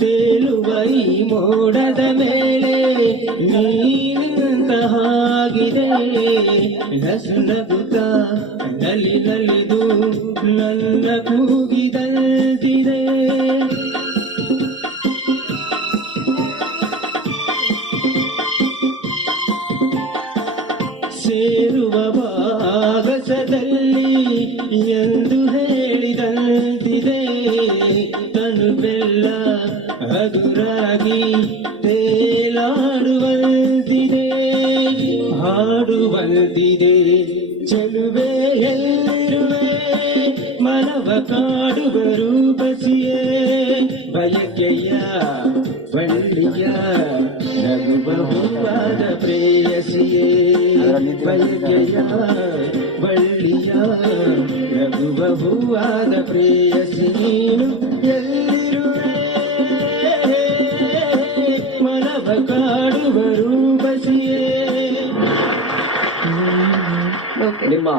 ತೇಲುವ ಈ ಮೋಡದ ಮೇಲೆ ನೀನಿಂತ ಹಾಗಿದೆ ನಸು ನಗುತ್ತ ನಲಿ ನಲಿದು ನನ್ನ ಕೂಗಿದಂತಿದೆ ಸೇರುವ ಭಾಗಸದಲ್ಲಿ ಎಂದು ಹೇಳಿದಂತಿದೆ ತನು ಬೆಲ್ಲ ಹಗುರಾಗಿ ತೇಲಾಡುವಂತಿದೆ ಹಾಡುವಂತಿದೆ ಚೆಲುವೆ ಎಲ್ಲಿರುವೆ ಮನವ ಕಾಡುವ ರೂಪಸಿಯೇ ಬಯಕೆಯ ಬಳ್ಳಿಯ ನಗುವ ಹೂವಾದ ಪ್ರೇಯಸಿಯೇ ಬಯಕೆಯ ಬಳ್ಳಿಯ ನಗುವ ಹೂವಾದ ಪ್ರೇಯಸಿ ನೀನು ಎಲ್ಲಿರುವೆ ಮನವ ಕಾಡುವ ರೂಪಸಿಯೇ ನಿಮ್ಮ